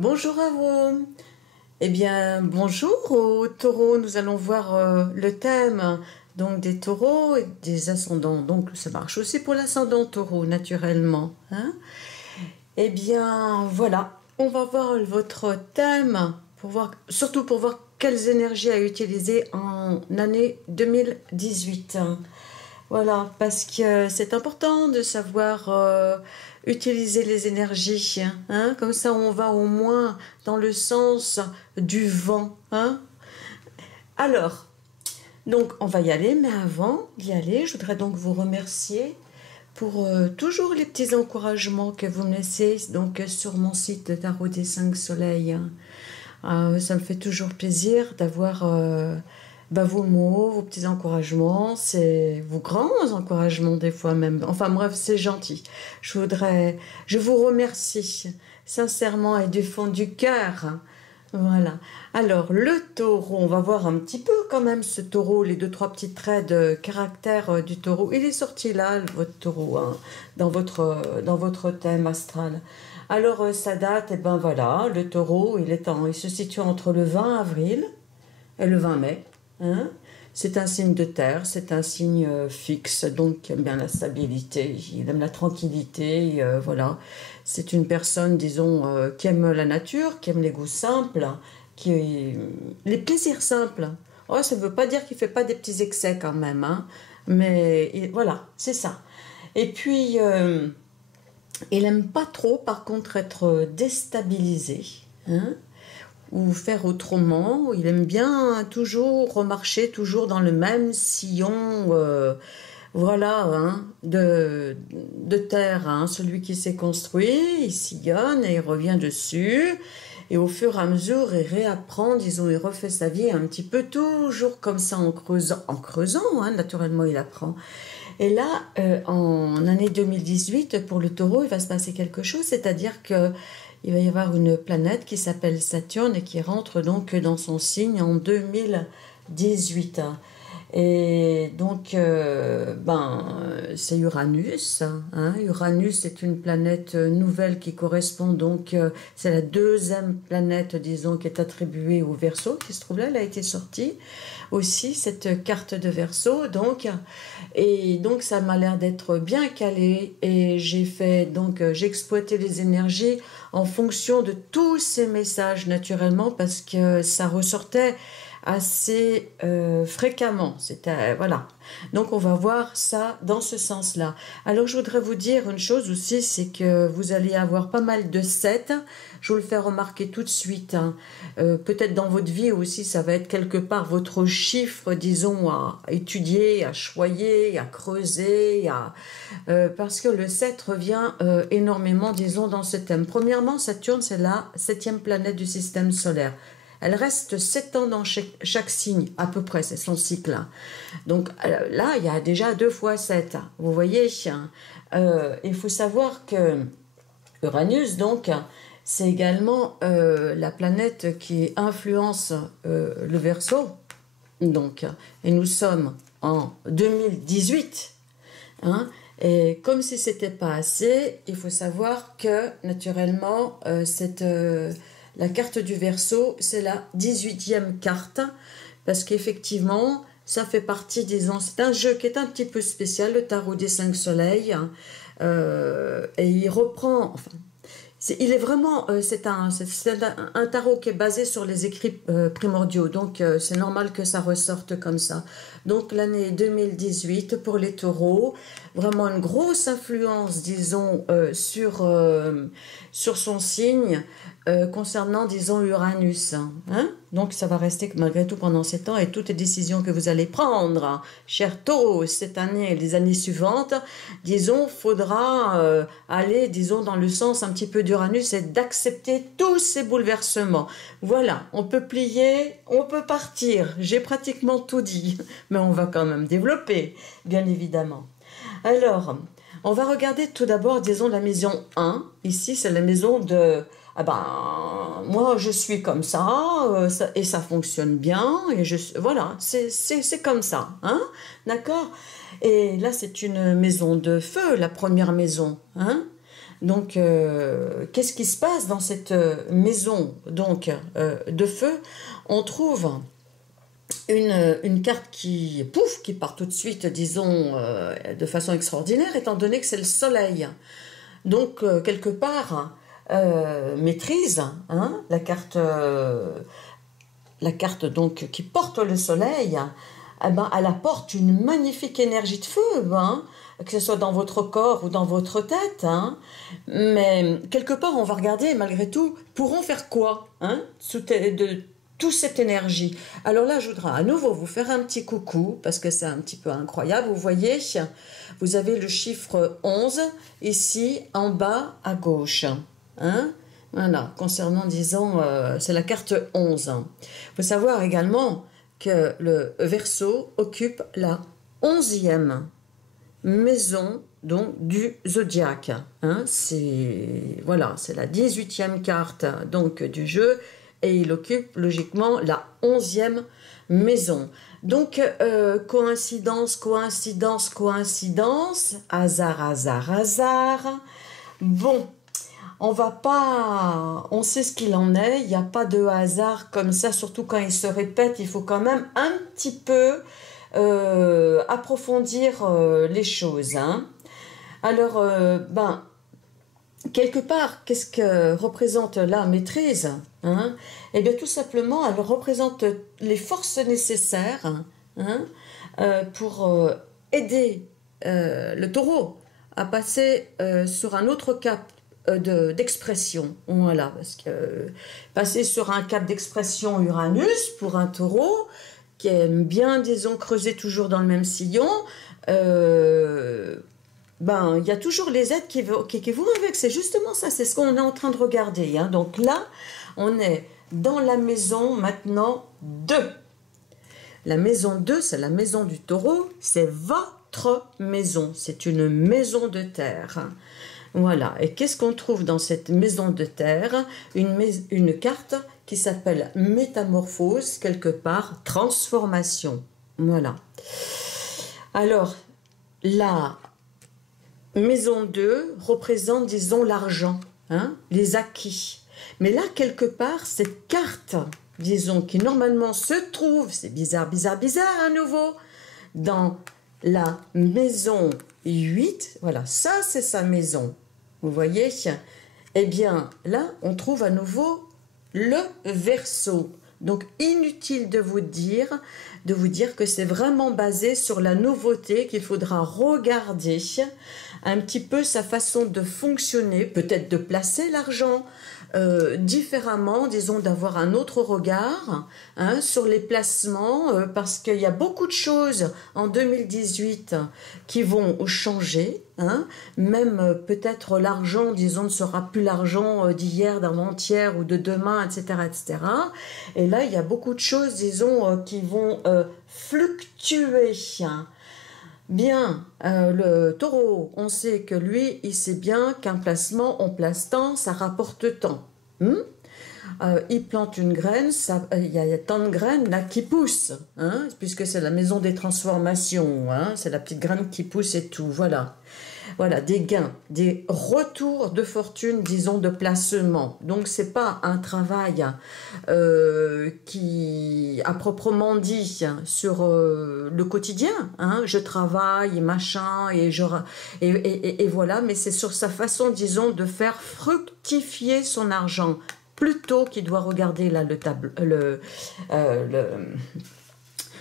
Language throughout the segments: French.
Bonjour à vous. Eh bien, bonjour aux taureaux. Nous allons voir le thème donc des taureaux et des ascendants. Donc, ça marche aussi pour l'ascendant taureau, naturellement. Hein. Eh bien, voilà. On va voir votre thème pour voir, surtout pour voir quelles énergies à utiliser en année 2018. Voilà, parce que c'est important de savoir utiliser les énergies, hein, comme ça on va au moins dans le sens du vent, hein. Alors, donc on va y aller, mais avant d'y aller, je voudrais donc vous remercier pour toujours les petits encouragements que vous me laissez donc sur mon site de Tarot des 5 Soleils. Ça me fait toujours plaisir d'avoir vos mots, vos petits encouragements, c'est vos grands encouragements des fois même. Enfin bref, c'est gentil. Je vous remercie sincèrement et du fond du cœur. Voilà. Alors, le taureau, on va voir un petit peu quand même ce taureau, les deux, trois petits traits de caractère du taureau. Il est sorti là, votre taureau, hein, dans votre thème astral. Alors, ça date, et ben voilà, le taureau, il se situe entre le 20 avril et le 20 mai. Hein. C'est un signe de terre, c'est un signe fixe, donc il aime bien la stabilité, il aime la tranquillité, voilà. C'est une personne, disons, qui aime la nature, qui aime les goûts simples, les plaisirs simples. Oh, ça ne veut pas dire qu'il ne fait pas des petits excès quand même, hein, mais voilà, c'est ça. Et puis, il n'aime pas trop, par contre, être déstabilisé, hein, ou faire autrement. Il aime bien toujours remarcher, toujours dans le même sillon, voilà, hein, de terre, hein, celui qui s'est construit, il sillonne et il revient dessus. Et au fur et à mesure, il réapprend, disons, il refait sa vie un petit peu toujours comme ça en creusant, hein, naturellement il apprend. Et là, en année 2018, pour le taureau, il va se passer quelque chose, c'est-à-dire que il va y avoir une planète qui s'appelle Saturne et qui rentre donc dans son signe en 2018. Et donc, c'est Uranus. Hein. Uranus est une planète nouvelle qui correspond donc, c'est la deuxième planète, disons, qui est attribuée au Verseau, qui se trouve là, elle a été sortie aussi, cette carte de Verseau, donc, et donc ça m'a l'air d'être bien calé, et j'ai exploité les énergies en fonction de tous ces messages, naturellement, parce que ça ressortait assez fréquemment. Voilà. Donc on va voir ça dans ce sens-là. Alors je voudrais vous dire une chose aussi, c'est que vous allez avoir pas mal de 7. Je vous le fais remarquer tout de suite. Hein. Peut-être dans votre vie aussi, ça va être quelque part votre chiffre, disons, à étudier, à choyer, à creuser, parce que le 7 revient énormément, disons, dans ce thème. Premièrement, Saturne, c'est la 7e planète du système solaire. Elle reste 7 ans dans chaque signe, à peu près, c'est son cycle. Donc là, il y a déjà 2 fois 7. Vous voyez, il faut savoir que Uranus, donc, c'est également la planète qui influence le Verseau. Donc, et nous sommes en 2018. Hein, et comme si c'était pas assez, il faut savoir que, naturellement, la carte du Verseau, c'est la 18e carte, parce qu'effectivement, ça fait partie, disons, c'est un jeu qui est un petit peu spécial, le tarot des 5 soleils, et il reprend, enfin, il est vraiment, c'est un tarot qui est basé sur les écrits primordiaux, donc c'est normal que ça ressorte comme ça. Donc l'année 2018 pour les taureaux, vraiment une grosse influence, disons, sur son signe, concernant, disons, Uranus. Hein. Donc ça va rester malgré tout pendant 7 ans, et toutes les décisions que vous allez prendre, hein, chers taureaux, cette année et les années suivantes, disons, faudra aller, disons, dans le sens un petit peu d'Uranus et d'accepter tous ces bouleversements. Voilà, on peut plier, on peut partir. J'ai pratiquement tout dit, mais on va quand même développer, bien évidemment. Alors, on va regarder tout d'abord, disons, la maison 1. Ici, c'est la maison de... Ah ben, moi, je suis comme ça, et ça fonctionne bien, et voilà, c'est comme ça, hein, d'accord. Et là, c'est une maison de feu, la première maison, hein. Donc, qu'est-ce qui se passe dans cette maison donc, de feu? On trouve une carte qui, pouf, qui part tout de suite, disons, de façon extraordinaire, étant donné que c'est le soleil. Donc, quelque part, maîtrise, hein, la carte donc, qui porte le soleil, eh ben, elle apporte une magnifique énergie de feu, hein, que ce soit dans votre corps ou dans votre tête. Hein. Mais quelque part, on va regarder, malgré tout, pourront faire quoi hein, de toute cette énergie. Alors là, je voudrais à nouveau vous faire un petit coucou, parce que c'est un petit peu incroyable. Vous voyez, vous avez le chiffre 11, ici, en bas, à gauche. Hein. Voilà, concernant, disons, c'est la carte 11. Il faut savoir également que le Verseau occupe la 11e maison donc, du zodiaque. Hein, voilà, c'est la 18e carte donc, du jeu et il occupe logiquement la 11e maison. Donc, coïncidence, coïncidence, coïncidence, hasard, hasard, hasard. Bon, on sait ce qu'il en est, il n'y a pas de hasard comme ça, surtout quand il se répète, il faut quand même un petit peu approfondir les choses. Hein. Alors, quelque part, qu'est-ce que représente la maîtrise hein? Eh bien, tout simplement, elle représente les forces nécessaires hein, pour aider le taureau à passer sur un autre cap d'expression. Voilà, parce que passer sur un cap d'expression Uranus pour un taureau qui aime bien, disons, creuser toujours dans le même sillon, il y a toujours les aides qui vont avec. C'est justement ça, c'est ce qu'on est en train de regarder. Hein. Donc là, on est dans la maison maintenant 2. La maison 2, c'est la maison du taureau, c'est votre maison. C'est une maison de terre. Voilà, et qu'est-ce qu'on trouve dans cette maison de terre? Une carte qui s'appelle métamorphose, quelque part, transformation. Voilà. Alors, la maison 2 représente, disons, l'argent, hein, les acquis. Mais là, quelque part, cette carte, disons, qui normalement se trouve, c'est bizarre, bizarre, bizarre à nouveau, dans la maison 8, voilà, ça c'est sa maison. Vous voyez? Eh bien, là, on trouve à nouveau le Verseau. Donc, inutile de vous dire que c'est vraiment basé sur la nouveauté qu'il faudra regarder un petit peu sa façon de fonctionner, peut-être de placer l'argent différemment, disons d'avoir un autre regard hein, sur les placements parce qu'il y a beaucoup de choses en 2018 qui vont changer, hein, même peut-être l'argent, disons, ne sera plus l'argent d'hier, d'avant-hier ou de demain, etc., etc. Et là, il y a beaucoup de choses, disons, qui vont fluctuer. Bien, le taureau, on sait que lui, il sait bien qu'un placement, on place tant, ça rapporte tant. Il plante une graine, il y a tant de graines là qui poussent, hein, puisque c'est la maison des transformations, hein, c'est la petite graine qui pousse et tout, voilà. Voilà, des gains, des retours de fortune, disons, de placement. Donc, c'est pas un travail qui, à proprement dit, sur le quotidien. Hein, je travaille, machin, et voilà. Mais c'est sur sa façon, disons, de faire fructifier son argent. Plutôt qu'il doit regarder là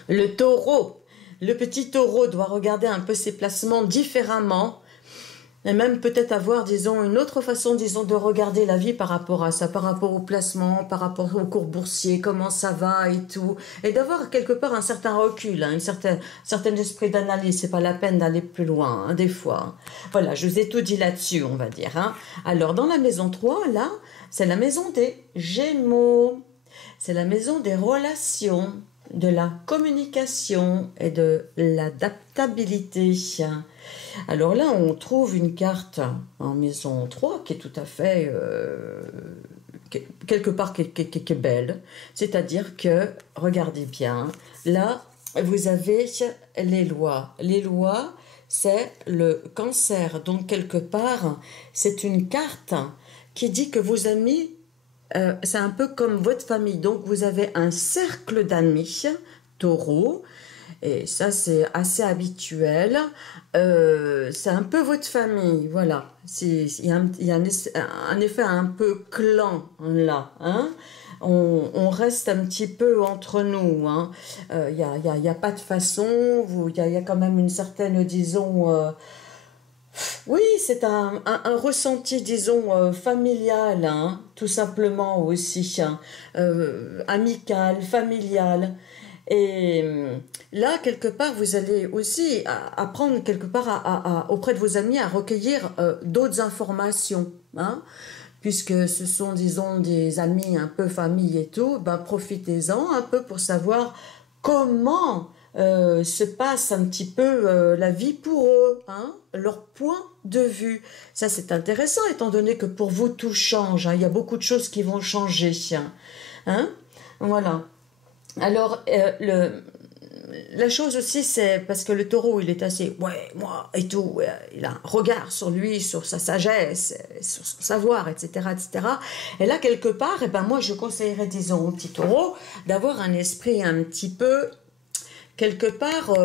le taureau. Le petit taureau doit regarder un peu ses placements différemment. Et même peut-être avoir, disons, une autre façon, disons, de regarder la vie par rapport à ça, par rapport au placement, par rapport au cours boursier, comment ça va et tout. Et d'avoir quelque part un certain recul, hein, un certain esprit d'analyse. C'est pas la peine d'aller plus loin, hein, des fois. Voilà, je vous ai tout dit là-dessus, on va dire. Hein. Alors, dans la maison 3, là, c'est la maison des Gémeaux. C'est la maison des relations, de la communication et de l'adaptabilité. Alors là, on trouve une carte en maison 3 qui est tout à fait, quelque part, qui est belle. C'est-à-dire que, regardez bien, là, vous avez les lois. Les lois, c'est le cancer. Donc, quelque part, c'est une carte qui dit que vos amis, c'est un peu comme votre famille. Donc, vous avez un cercle d'amis, taureau, et ça, c'est assez habituel. C'est un peu votre famille, voilà. Il y a, un effet un peu clan, là, hein. On reste un petit peu entre nous, hein. Y a pas de façon, il y a quand même une certaine, disons, oui, c'est un ressenti, disons, familial, hein, tout simplement aussi, hein, amical, familial. Et là, quelque part, vous allez aussi apprendre quelque part auprès de vos amis à recueillir d'autres informations, hein, puisque ce sont, disons, des amis un peu famille et tout, ben, profitez-en un peu pour savoir comment se passe un petit peu la vie pour eux, hein, leur point de vue. Ça, c'est intéressant, étant donné que pour vous, tout change, hein, il y a beaucoup de choses qui vont changer, hein, voilà. Alors, la chose aussi, c'est parce que le taureau, il est assez, ouais, moi, et tout, il a un regard sur lui, sur sa sagesse, sur son savoir, etc., etc. Et là, quelque part, eh ben, moi, je conseillerais, disons, au petit taureau, d'avoir un esprit un petit peu, quelque part,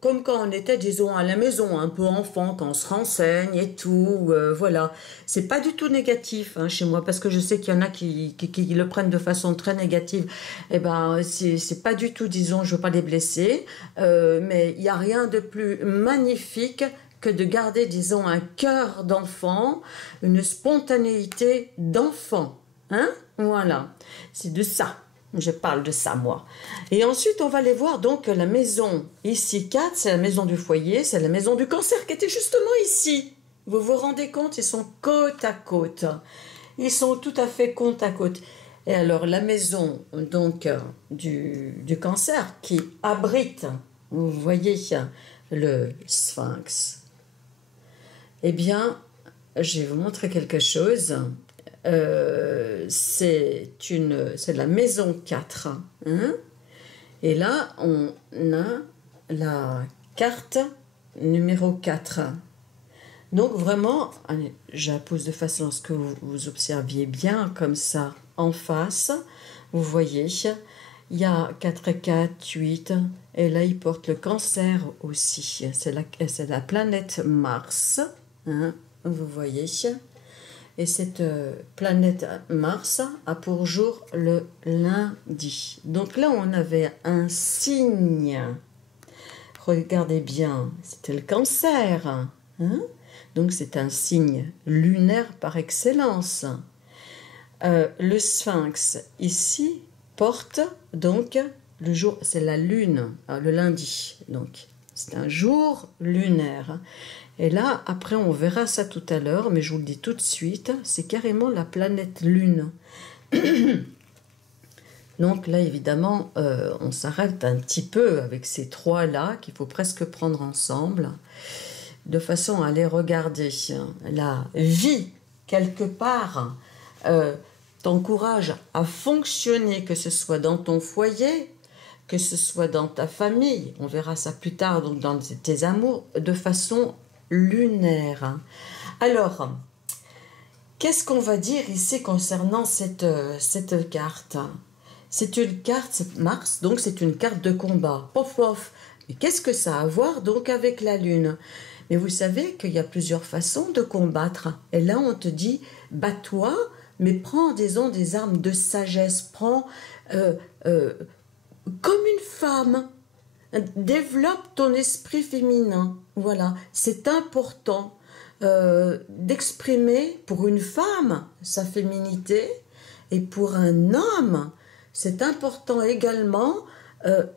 comme quand on était, disons, à la maison, un peu enfant, quand on se renseigne et tout, voilà. C'est pas du tout négatif, hein, chez moi, parce que je sais qu'il y en a qui le prennent de façon très négative. Eh ben, c'est pas du tout, disons, je veux pas les blesser, mais il y a rien de plus magnifique que de garder, disons, un cœur d'enfant, une spontanéité d'enfant, hein, voilà. C'est de ça. Je parle de ça, moi. Et ensuite, on va aller voir donc la maison. Ici, 4, c'est la maison du foyer, c'est la maison du cancer qui était justement ici. Vous vous rendez compte, ils sont côte à côte. Ils sont tout à fait côte à côte. Et alors, la maison donc du cancer qui abrite, vous voyez, le sphinx. Eh bien, je vais vous montrer quelque chose. C'est la maison 4, hein, et là on a la carte numéro 4. Donc vraiment, allez, je la pose de façon à ce que vous observiez bien comme ça en face. Vous voyez, il y a 4 et 4, 8, et là il porte le cancer aussi. C'est la planète Mars, hein, vous voyez. Et cette planète Mars a pour jour le lundi. Donc là, on avait un signe. Regardez bien, c'était le cancer, hein. Donc c'est un signe lunaire par excellence. Le sphinx, ici, porte donc le jour, c'est la lune, le lundi. Donc c'est un jour lunaire. Et là, après, on verra ça tout à l'heure, mais je vous le dis tout de suite, c'est carrément la planète Lune. Donc là, évidemment, on s'arrête un petit peu avec ces trois-là, qu'il faut presque prendre ensemble, de façon à les regarder. La vie, quelque part, t'encourage à fonctionner, que ce soit dans ton foyer, que ce soit dans ta famille, on verra ça plus tard, donc dans tes amours, de façon lunaire. Alors, qu'est-ce qu'on va dire ici concernant cette carte? C'est une carte, c'est Mars, donc c'est une carte de combat. Pof, pof. Mais qu'est-ce que ça a à voir donc avec la Lune? Mais vous savez qu'il y a plusieurs façons de combattre. Et là, on te dit, bats-toi, mais prends, disons, des armes de sagesse. Prends comme une femme. Développe ton esprit féminin. Voilà, c'est important d'exprimer pour une femme sa féminité, et pour un homme, c'est important également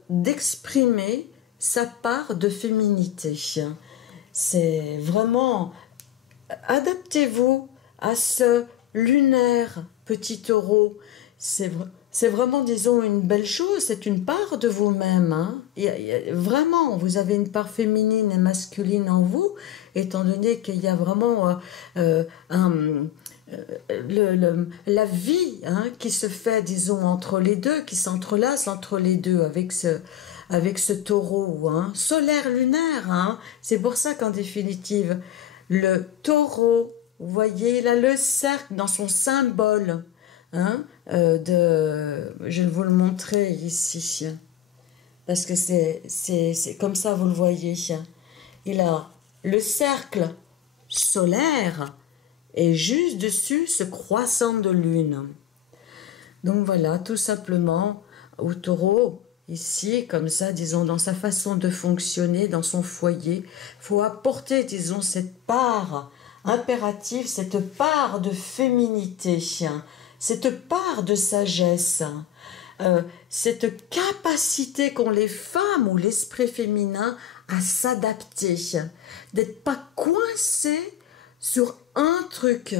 d'exprimer sa part de féminité. C'est vraiment, adaptez-vous à ce lunaire petit taureau. C'est vraiment, disons, une belle chose, c'est une part de vous-même, hein. Vraiment, vous avez une part féminine et masculine en vous, étant donné qu'il y a vraiment la vie, hein, qui se fait, disons, entre les deux, qui s'entrelace entre les deux, avec ce taureau, hein, solaire lunaire, hein. C'est pour ça qu'en définitive, le taureau, vous voyez, il a le cercle dans son symbole, hein, je vais vous le montrer ici, parce que c'est comme ça, vous le voyez. Il a le cercle solaire et juste dessus ce croissant de lune. Donc voilà, tout simplement, au taureau, ici, comme ça, disons, dans sa façon de fonctionner, dans son foyer, il faut apporter, disons, cette part impérative, cette part de féminité, cette part de sagesse, cette capacité qu'ont les femmes ou l'esprit féminin à s'adapter, d'être pas coincé sur un truc.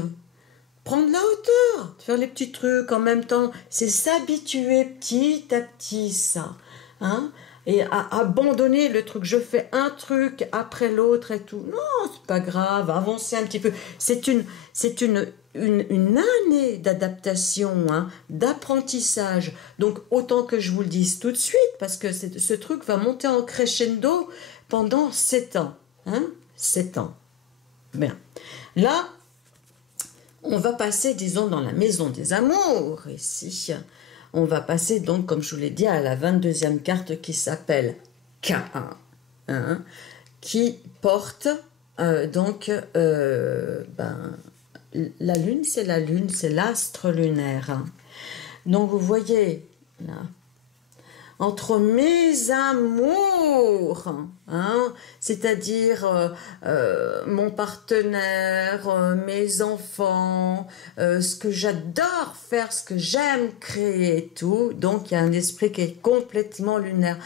Prendre la hauteur, faire les petits trucs en même temps, c'est s'habituer petit à petit, ça. Hein? Et à abandonner le truc, je fais un truc après l'autre et tout. Non, c'est pas grave, avancer un petit peu. C'est une année d'adaptation, hein, d'apprentissage. Donc, autant que je vous le dise tout de suite, parce que ce truc va monter en crescendo pendant 7 ans. Hein? 7 ans. Bien. Là, on va passer, disons, dans la maison des amours, ici. On va passer, donc, comme je vous l'ai dit, à la 22e carte qui s'appelle K1, hein, qui porte, la lune, c'est l'astre lunaire. Hein. Donc, vous voyez, là, entre mes amours, hein, c'est-à-dire mon partenaire, mes enfants, ce que j'adore faire, ce que j'aime créer et tout. Donc il y a un esprit qui est complètement lunaire,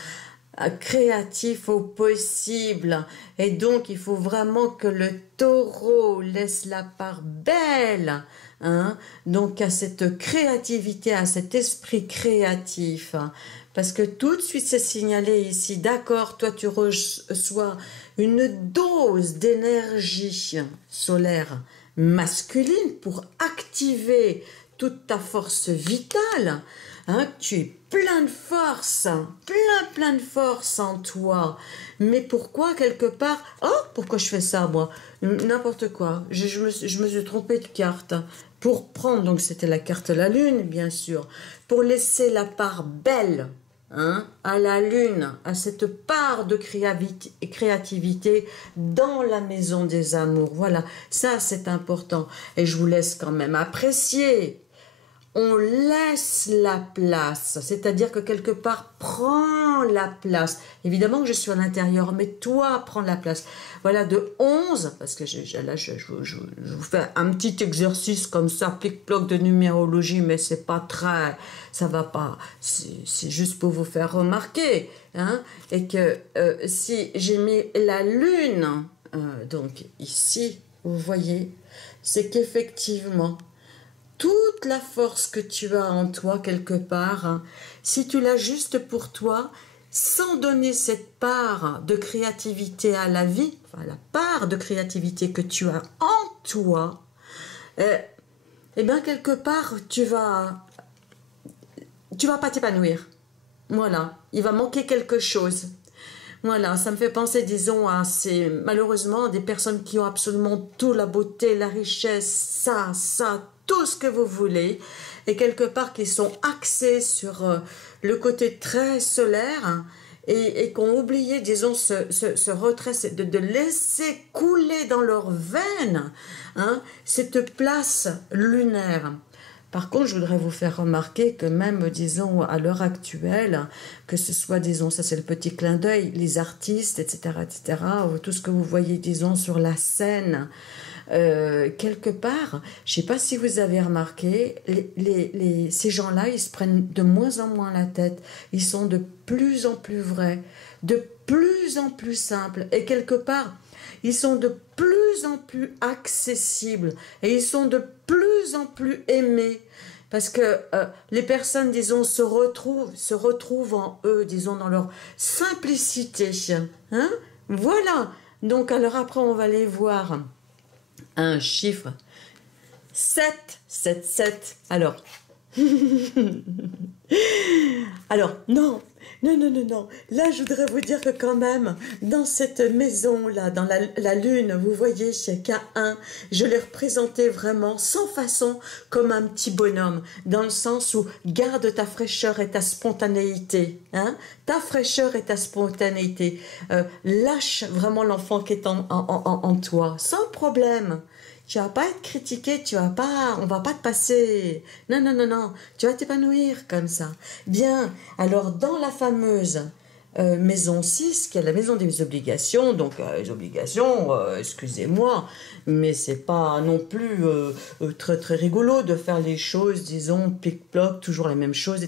créatif au possible. Et donc il faut vraiment que le taureau laisse la part belle, hein, donc à cette créativité, à cet esprit créatif. Hein. Parce que tout de suite c'est signalé ici, d'accord, toi tu reçois une dose d'énergie solaire masculine pour activer toute ta force vitale, hein, tu es plein de force, plein de force en toi. Mais pourquoi quelque part, pourquoi je fais ça moi? N'importe quoi, je me suis trompée de carte. Pour prendre, donc c'était la carte de la lune bien sûr, pour laisser la part belle, hein, à la lune, à cette part de créativité dans la maison des amours. Voilà, ça c'est important. Et je vous laisse quand même apprécier. On laisse la place, c'est-à-dire que quelque part, prends la place. Évidemment que je suis à l'intérieur, mais toi, prends la place. Voilà, de 11, parce que là, je vous fais un petit exercice comme ça, plic-ploc de numérologie, mais c'est pas très, ça va pas, c'est juste pour vous faire remarquer, hein, et que si j'ai mis la lune, donc ici, vous voyez, c'est qu'effectivement, toute la force que tu as en toi quelque part, hein, si tu l'as juste pour toi, sans donner cette part de créativité à la vie, enfin la part de créativité que tu as en toi, eh bien quelque part tu vas pas t'épanouir. Voilà, il va manquer quelque chose. Voilà, ça me fait penser, disons, à malheureusement des personnes qui ont absolument tout, la beauté, la richesse, ça, tout ce que vous voulez, et quelque part qui sont axés sur le côté très solaire, hein, et qui ont oublié, disons, ce retrait, de laisser couler dans leurs veines, hein, cette place lunaire. Par contre, je voudrais vous faire remarquer que même, disons, à l'heure actuelle, que ce soit, disons, ça c'est le petit clin d'œil, les artistes, etc., tout ce que vous voyez, disons, sur la scène, quelque part, je ne sais pas si vous avez remarqué, ces gens-là, ils se prennent de moins en moins la tête, ils sont de plus en plus vrais, de plus en plus simples, et quelque part, ils sont de plus en plus accessibles et ils sont de plus en plus aimés parce que les personnes, disons, se retrouvent en eux, disons, dans leur simplicité. Hein? Voilà. Donc, alors après, on va aller voir un chiffre. 7, 7, 7. Alors, non, Non, non, non, non. Là, je voudrais vous dire que quand même, dans cette maison-là, dans la lune, vous voyez, chez K1, je l'ai représenté vraiment sans façon comme un petit bonhomme, dans le sens où garde ta fraîcheur et ta spontanéité. Hein, ta fraîcheur et ta spontanéité. Lâche vraiment l'enfant qui est en toi, sans problème. Tu vas pas être critiqué, on va pas te passer. Non, non, non, non, tu vas t'épanouir comme ça. Bien, alors dans la fameuse maison 6, qui est la maison des obligations, donc les obligations, excusez-moi, mais c'est pas non plus très très rigolo de faire les choses, disons, pic-ploc, toujours la même chose.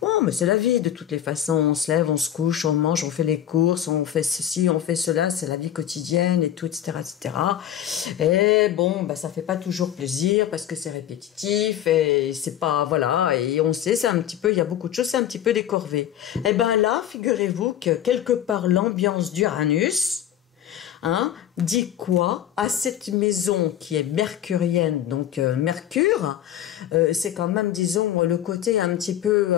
Bon, mais c'est la vie, de toutes les façons, on se lève, on se couche, on mange, on fait les courses, on fait ceci, on fait cela, c'est la vie quotidienne et tout, etc., etc. Et bon, bah, ça fait pas toujours plaisir parce que c'est répétitif et c'est pas, voilà, et on sait, c'est un petit peu, il y a beaucoup de choses, c'est un petit peu des corvées. Et ben là, figurez-vous que quelque part l'ambiance d'Uranus, hein, dit quoi à cette maison qui est mercurienne, donc Mercure, c'est quand même, disons, le côté un petit peu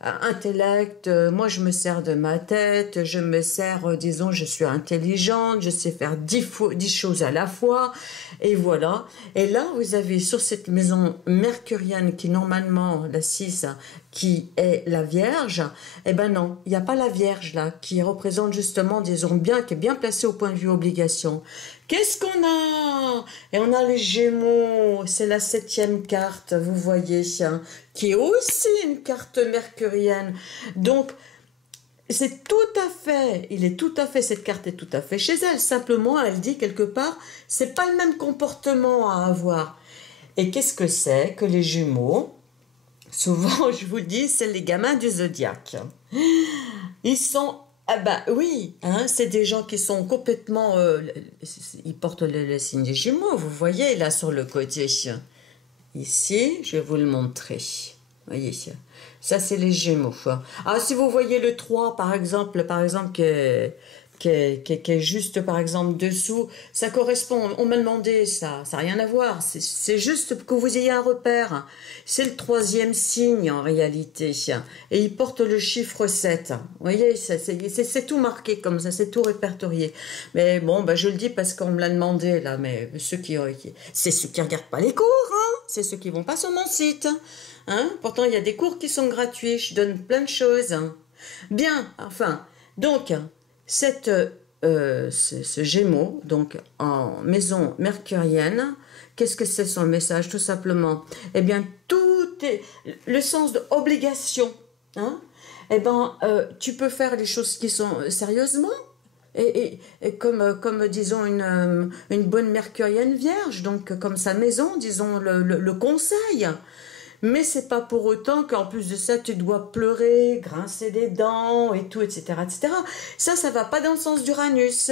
intellect, moi je me sers de ma tête, je me sers, disons, je suis intelligente, je sais faire 10 choses à la fois, et voilà. Et là, vous avez sur cette maison mercurienne qui, normalement, la 6, qui est la Vierge, eh ben non, il n'y a pas la Vierge là, qui représente justement, disons bien, qui est bien placée au point de vue obligation. Qu'est-ce qu'on a? Et on a les Gémeaux, c'est la 7e carte, vous voyez, hein, qui est aussi une carte mercurienne. Donc, c'est tout à fait, cette carte est tout à fait chez elle. Simplement, elle dit quelque part, c'est pas le même comportement à avoir. Et qu'est-ce que c'est que les Gémeaux? Souvent, je vous dis, c'est les gamins du zodiaque. Ils sont, ah bah oui, hein, c'est des gens qui sont complètement, ils portent le signe des Gémeaux, vous voyez là sur le côté. Ici, je vais vous le montrer. Voyez, ça c'est les Gémeaux. Ah, si vous voyez le 3, par exemple, qui est juste, par exemple, dessous, ça correspond, on m'a demandé ça n'a rien à voir, c'est juste que vous ayez un repère. C'est le 3e signe, en réalité, et il porte le chiffre 7. Vous voyez, c'est tout marqué comme ça, c'est tout répertorié. Mais bon, bah, je le dis parce qu'on me l'a demandé, là, mais c'est ceux qui regardent pas les cours, hein, c'est ceux qui vont pas sur mon site. Hein, pourtant, il y a des cours qui sont gratuits, je donne plein de choses. Hein. Bien, enfin, donc... ce Gémeaux, donc en maison mercurienne, qu'est-ce que c'est son message? Tout simplement, eh bien, tout est le sens de obligation. Hein? Eh ben, tu peux faire les choses qui sont sérieusement. Et comme disons une bonne mercurienne vierge, donc comme sa maison, disons le conseil. Mais c'est pas pour autant qu'en plus de ça, tu dois pleurer, grincer des dents et tout, etc., etc. Ça va pas dans le sens d'Uranus.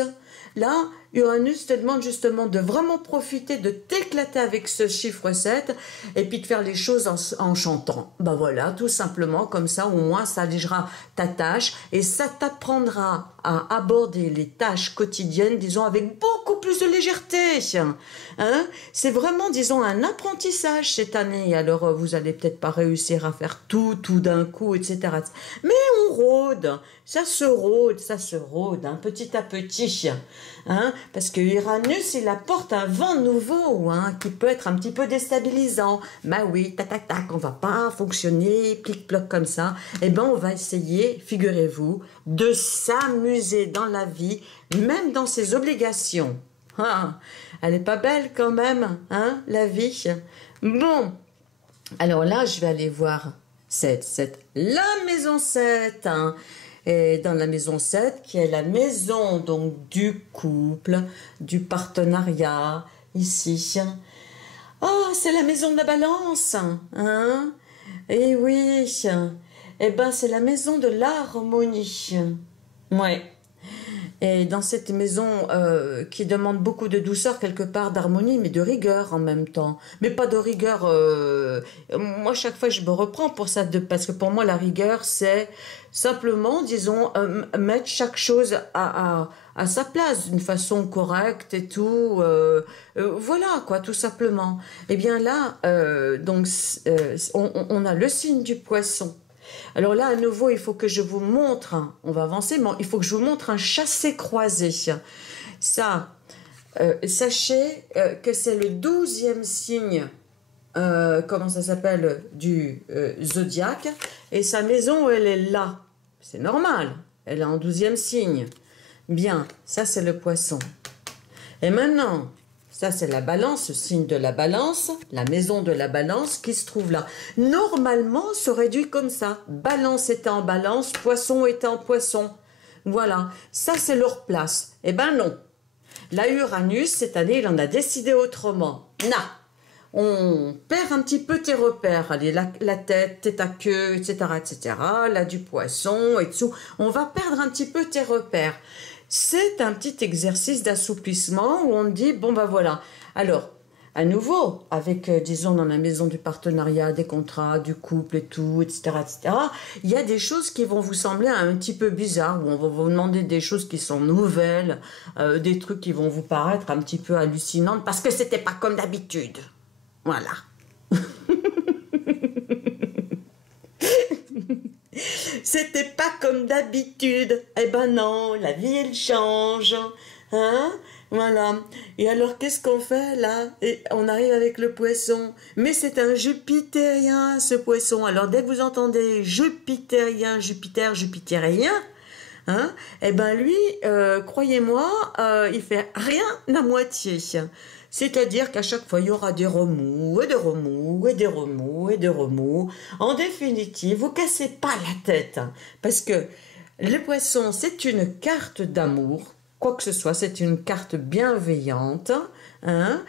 Là, Uranus te demande justement de vraiment profiter, de t'éclater avec ce chiffre 7 et puis de faire les choses en chantant. Ben voilà, tout simplement, comme ça, au moins, ça allégera ta tâche et ça t'apprendra à aborder les tâches quotidiennes, disons, avec beaucoup plus de légèreté. Hein? C'est vraiment, disons, un apprentissage cette année. Alors, vous allez peut-être pas réussir à faire tout d'un coup, etc. Mais on rôde, ça se rôde, hein, petit à petit. Hein, parce que Uranus, il apporte un vent nouveau, hein, qui peut être un petit peu déstabilisant. Ben oui, tac, tac, tac, on va pas fonctionner plic-ploc comme ça. Eh ben, on va essayer, figurez-vous, de s'amuser dans la vie, même dans ses obligations. Ah, elle est pas belle quand même, hein, la vie. Bon, alors là, je vais aller voir la maison 7, hein. Et dans la maison 7, qui est la maison donc du couple, du partenariat, ici. Oh, c'est la maison de la balance, hein? Et oui, eh ben c'est la maison de l'harmonie. Ouais. Et dans cette maison qui demande beaucoup de douceur, quelque part d'harmonie, mais de rigueur en même temps. Mais pas de rigueur... moi, chaque fois, je me reprends pour ça, parce que pour moi, la rigueur, c'est simplement, disons, mettre chaque chose à sa place, d'une façon correcte et tout. Voilà, quoi, tout simplement. Eh bien là, donc, on a le signe du poisson Alors là, à nouveau, il faut que je vous montre, on va avancer, mais il faut que je vous montre un chassé-croisé. Ça, sachez que c'est le 12e signe, comment ça s'appelle, du zodiaque, et sa maison, elle est là. C'est normal, elle est en 12e signe. Bien, ça c'est le poisson. Et maintenant, ça c'est la balance, le signe de la balance, la maison de la balance qui se trouve là. Normalement, ça aurait dû comme ça. Balance était en balance, poisson était en poisson. Voilà, ça c'est leur place. Eh ben non. La Uranus, cette année, il en a décidé autrement. Non. On perd un petit peu tes repères. Allez, la tête, ta queue, etc., etc. Là, du poisson et tout. On va perdre un petit peu tes repères. C'est un petit exercice d'assouplissement où on dit, bon ben voilà. Alors, à nouveau, avec, disons, dans la maison du partenariat, des contrats, du couple et tout, etc., etc., il y a des choses qui vont vous sembler un petit peu bizarres, où on va vous demander des choses qui sont nouvelles, des trucs qui vont vous paraître un petit peu hallucinantes, parce que c'était pas comme d'habitude. Voilà. C'était pas comme d'habitude. Eh ben non, la vie elle change. Hein? Voilà. Et alors qu'est-ce qu'on fait là? Et on arrive avec le poisson. Mais c'est un jupitérien ce poisson. Alors dès que vous entendez jupitérien, jupitérien, hein? Eh ben lui, croyez-moi, il fait rien à moitié. C'est-à-dire qu'à chaque fois, il y aura des remous, et des remous, et des remous, et des remous. En définitive, vous cassez pas la tête. Parce que le poisson, c'est une carte d'amour. Quoi que ce soit, c'est une carte bienveillante. Hein,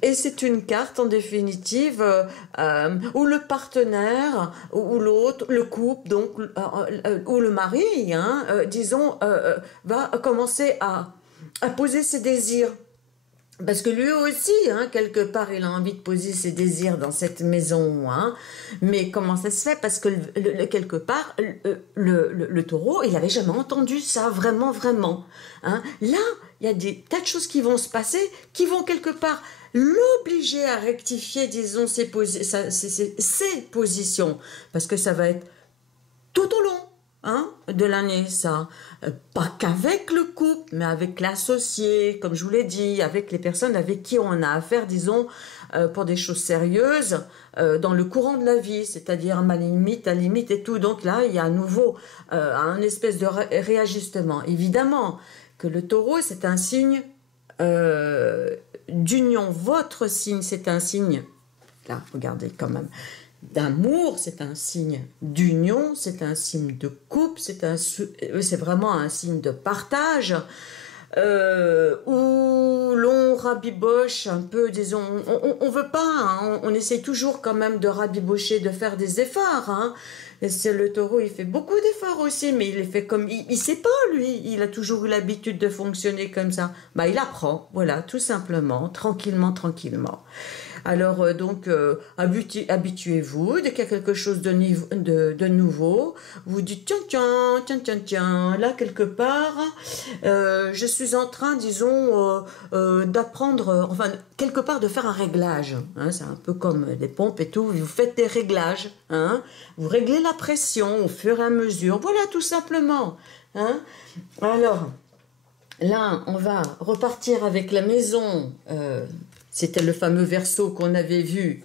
et c'est une carte, en définitive, où le partenaire, ou l'autre, le couple, donc, ou le mari, hein, disons, va commencer à poser ses désirs. Parce que lui aussi, hein, quelque part, il a envie de poser ses désirs dans cette maison. Hein. Mais comment ça se fait? Parce que quelque part, le taureau, il n'avait jamais entendu ça, vraiment, vraiment. Hein. Là, il y a des tas de choses qui vont se passer, qui vont quelque part l'obliger à rectifier, disons, ses positions. Parce que ça va être tout au long. Hein, de l'année, ça. Pas qu'avec le couple, mais avec l'associé, comme je vous l'ai dit, avec les personnes avec qui on a affaire, disons, pour des choses sérieuses, dans le courant de la vie, c'est-à-dire à limite et tout. Donc là, il y a à nouveau un espèce de réajustement. Évidemment que le taureau, c'est un signe d'union. Votre signe, c'est un signe, là, regardez quand même, d'amour, c'est un signe d'union, c'est un signe de couple, c'est vraiment un signe de partage, où l'on rabiboche un peu, disons, on veut pas, hein, on essaye toujours quand même de rabibocher, de faire des efforts, hein. Et c'est le taureau, il fait beaucoup d'efforts aussi, mais il les fait comme, il sait pas lui, il a toujours eu l'habitude de fonctionner comme ça. Bah il apprend, voilà, tout simplement, tranquillement. Alors donc, habituez-vous, dès qu'il y a quelque chose de nouveau, vous dites tiens, là quelque part, je suis en train, disons, d'apprendre, enfin, quelque part de faire un réglage. Hein, c'est un peu comme des pompes et tout, vous faites des réglages, hein, vous réglez la pression au fur et à mesure, voilà tout simplement. Hein. Alors, là, on va repartir avec la maison. C'était le fameux Verseau qu'on avait vu.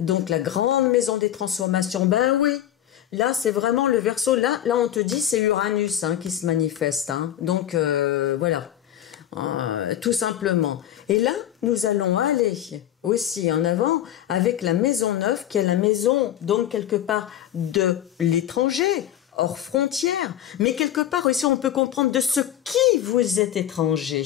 Donc, la grande maison des transformations. Ben oui, là, c'est vraiment le Verseau. Là, on te dit, c'est Uranus hein, qui se manifeste. Hein. Donc, voilà. Tout simplement. Et là, nous allons aller aussi en avant avec la maison 9, qui est la maison, donc, quelque part, de l'étranger, hors frontières. Mais quelque part aussi, on peut comprendre de ce qui vous êtes étranger.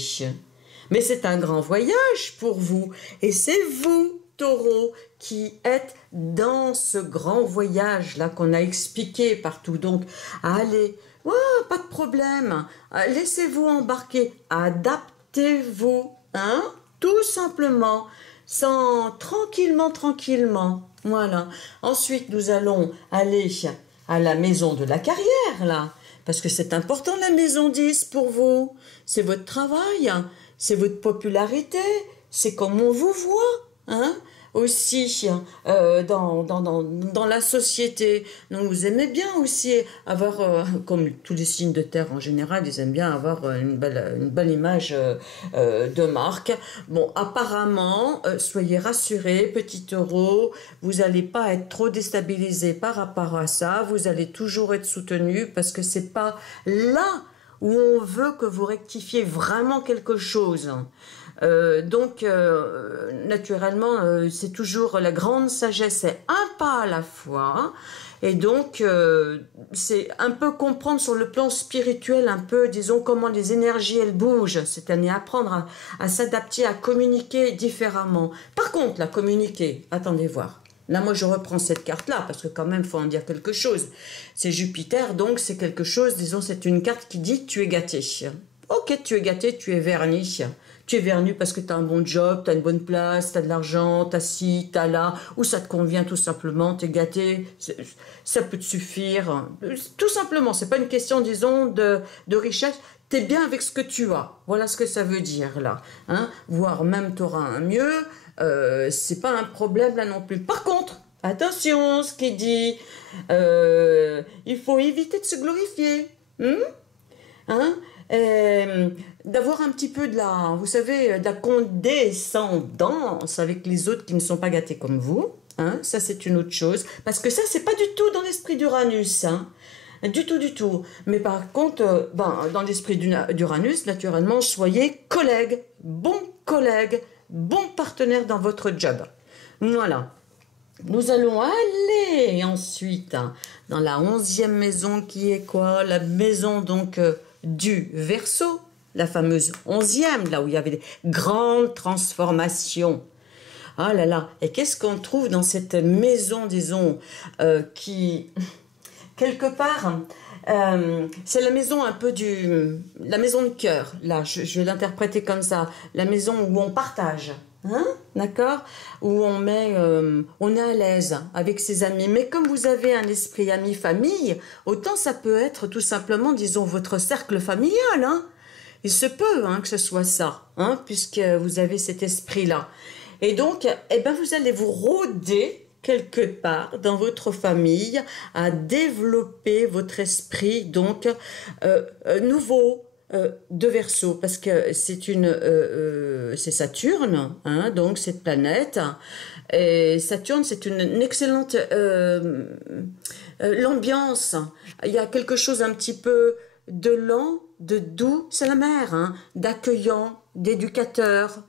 Mais c'est un grand voyage pour vous. Et c'est vous, taureau, qui êtes dans ce grand voyage-là qu'on a expliqué partout. Donc, allez, ouais, pas de problème. Laissez-vous embarquer. Adaptez-vous, hein, tout simplement. Tranquillement. Voilà. Ensuite, nous allons aller à la maison de la carrière, là. Parce que c'est important, la maison 10 pour vous. C'est votre travail. C'est votre popularité, c'est comme on vous voit, hein? aussi dans la société. Donc vous aimez bien aussi avoir, comme tous les signes de terre en général, ils aiment bien avoir une belle image de marque. Bon, apparemment, soyez rassurés, petit taureau, vous n'allez pas être trop déstabilisé par rapport à ça, vous allez toujours être soutenu parce que c'est pas là où on veut que vous rectifiez vraiment quelque chose. Donc, naturellement, c'est toujours la grande sagesse, c'est un pas à la fois. Et donc, c'est un peu comprendre sur le plan spirituel, un peu, disons, comment les énergies, elles bougent. C'est-à-dire apprendre à s'adapter, à communiquer différemment. Par contre, la communiquer, attendez voir. Là, moi, je reprends cette carte-là, parce que quand même, il faut en dire quelque chose. C'est Jupiter, donc c'est quelque chose, disons, c'est une carte qui dit « tu es gâté ». Ok, tu es gâté, tu es verni. Tu es verni parce que tu as un bon job, tu as une bonne place, tu as de l'argent, tu as ci, tu as là, ou ça te convient tout simplement, tu es gâté, ça peut te suffire. Tout simplement, c'est pas une question, disons, de richesse. Tu es bien avec ce que tu as. Voilà ce que ça veut dire là. Hein? Voire même tu auras un mieux. C'est pas un problème là non plus. Par contre, attention, ce qui dit, il faut éviter de se glorifier, hein? D'avoir un petit peu de la, vous savez, de la condescendance avec les autres qui ne sont pas gâtés comme vous, hein? Ça c'est une autre chose, parce que ça c'est pas du tout dans l'esprit d'Uranus, hein? Du tout, du tout. Mais par contre, dans l'esprit d'Uranus, naturellement, soyez collègues, bons partenaires dans votre job. Voilà. Nous allons aller ensuite dans la 11e maison qui est quoi? La maison donc du Verseau, la fameuse 11e, là où il y avait des grandes transformations. Ah là là, et qu'est-ce qu'on trouve dans cette maison, disons, qui... quelque part, c'est la maison un peu la maison de cœur, là, je vais l'interpréter comme ça, la maison où on partage, hein, d'accord, où on est à l'aise avec ses amis, mais comme vous avez un esprit ami-famille, autant ça peut être tout simplement, disons, votre cercle familial, hein, il se peut que ce soit ça, hein, puisque vous avez cet esprit-là, et donc, vous allez vous rôder quelque part dans votre famille à développer votre esprit donc nouveau de Verseau, parce que c'est Saturne, hein, donc cette planète, et Saturne c'est une excellente l'ambiance, il y a quelque chose un petit peu de lent, de doux, c'est la mer, hein, d'accueillant, d'éducateur.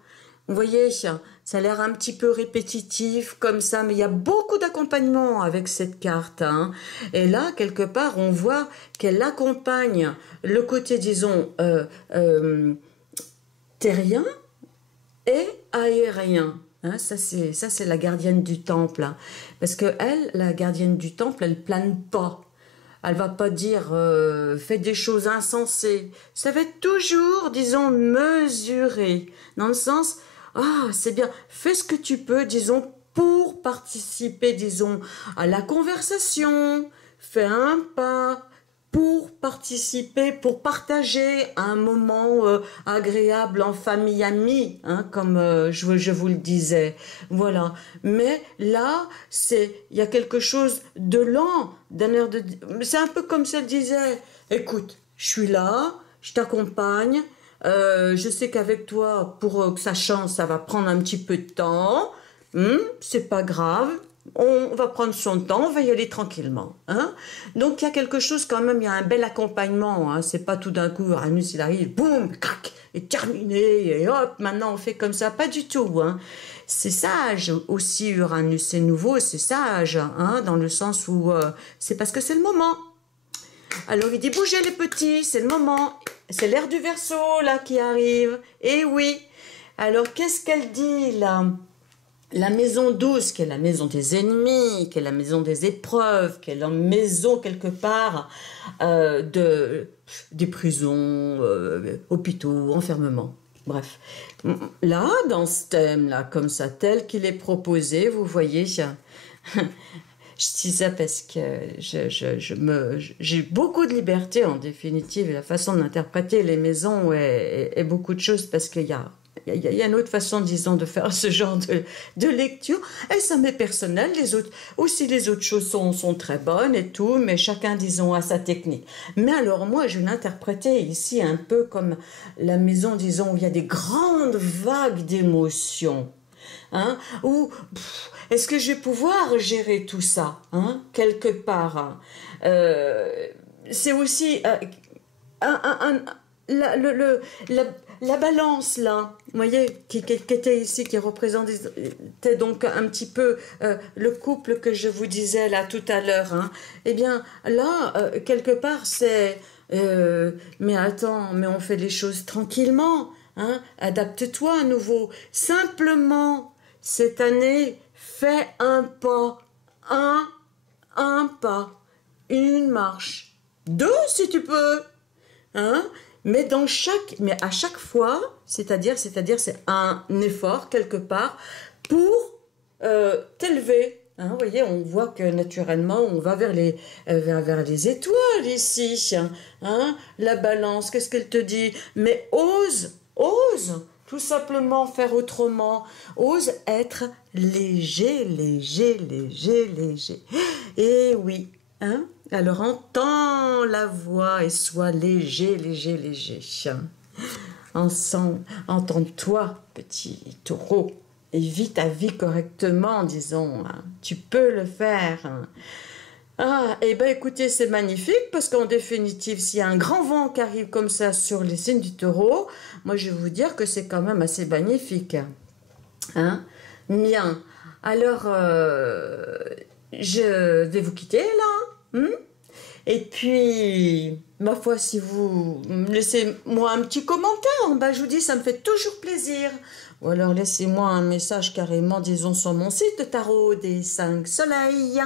Vous voyez, ça a l'air un petit peu répétitif comme ça, mais il y a beaucoup d'accompagnement avec cette carte, hein. Et là, quelque part, on voit qu'elle accompagne le côté, disons, terrien et aérien. Hein, ça, c'est la gardienne du temple. Hein. Parce que elle, la gardienne du temple, elle plane pas. Elle va pas dire fais des choses insensées. Ça va être toujours, disons, mesuré. Dans le sens, c'est bien, fais ce que tu peux, disons, pour participer, disons, à la conversation. Fais un pas pour participer, pour partager un moment agréable en famille, amis, hein, comme je vous le disais. Voilà. Mais là, il y a quelque chose de lent, d'un air de... C'est un peu comme ça disait, écoute, je suis là, je t'accompagne, je sais qu'avec toi, pour que ça change, ça va prendre un petit peu de temps, c'est pas grave, on va prendre son temps, on va y aller tranquillement. Hein. Donc il y a quelque chose quand même, il y a un bel accompagnement. Hein. C'est pas tout d'un coup, Uranus il arrive, boum, crac, et terminé, et hop, maintenant on fait comme ça. Pas du tout. Hein. C'est sage aussi, Uranus, c'est nouveau, c'est sage, hein, dans le sens où c'est parce que c'est le moment. Alors il dit bougez les petits, c'est le moment. C'est l'ère du Verseau là qui arrive. Et oui. Alors qu'est-ce qu'elle dit là? La maison 12, qui est la maison des ennemis, qui est la maison des épreuves, qui est la maison quelque part des prisons, hôpitaux, enfermements. Bref. Là, dans ce thème-là, comme ça, tel qu'il est proposé, vous voyez, je dis ça parce que j'ai beaucoup de liberté en définitive, et la façon d'interpréter les maisons est beaucoup de choses parce qu'il y a Il y a une autre façon, disons, de faire ce genre de lecture. Et ça m'est personnel. Les autres choses sont très bonnes et tout, mais chacun, disons, a sa technique. Mais alors, moi, je l'interprétais ici un peu comme la maison, disons, où il y a des grandes vagues d'émotions. Hein, ou est-ce que je vais pouvoir gérer tout ça, hein, quelque part, hein. C'est aussi la balance là, vous voyez, qui était ici, qui représentait donc un petit peu le couple que je vous disais là tout à l'heure, hein. Eh bien là, quelque part, c'est mais attends, mais on fait les choses tranquillement, hein, adapte-toi à nouveau, simplement. Cette année, fais un pas, un pas, une marche, deux si tu peux, hein, mais à chaque fois, c'est-à-dire c'est un effort quelque part pour t'élever. Hein, vous voyez, on voit que naturellement, on va vers les étoiles ici. Hein, la balance, qu'est-ce qu'elle te dit? Mais ose tout simplement faire autrement. Ose être léger, léger, léger, léger. Et oui, hein? Alors entends la voix et sois léger, léger, léger. Entends-toi, petit taureau, et vis ta vie correctement, disons. Hein. Tu peux le faire. Hein. Ah, eh bien écoutez, c'est magnifique parce qu'en définitive, s'il y a un grand vent qui arrive comme ça sur les signes du taureau, moi je vais vous dire que c'est quand même assez magnifique. Hein? Bien. Alors, je vais vous quitter là. Hein? Et puis, ma foi, si vous me laissez moi un petit commentaire en bas, je vous dis, ça me fait toujours plaisir. Ou alors laissez-moi un message carrément, disons, sur mon site de tarot des 5 soleils.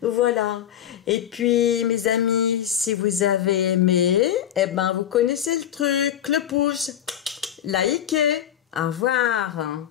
Voilà. Et puis, mes amis, si vous avez aimé, eh ben, vous connaissez le truc, le pouce, likez. Au revoir.